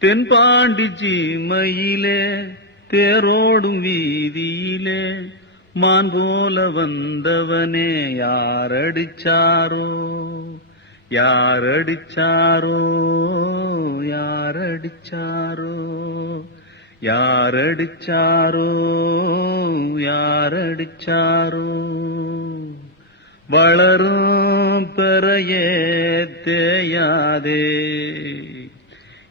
தென்பாண்டி ஜீமையிலே தேரோடும் வீதியிலே மான் போல வந்தவனே யாரடிச்சாரோ? யாரடிச்சாரோ? யாரடிச்சாரோ? யாரடிச்சாரோ? யாரடிச்சாரோ? வளரும் பெறையே தேயாதே.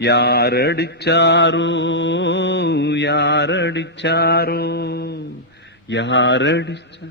யாரடிச்சாரோ யாரடிச்சாரோ யாரடிச்சா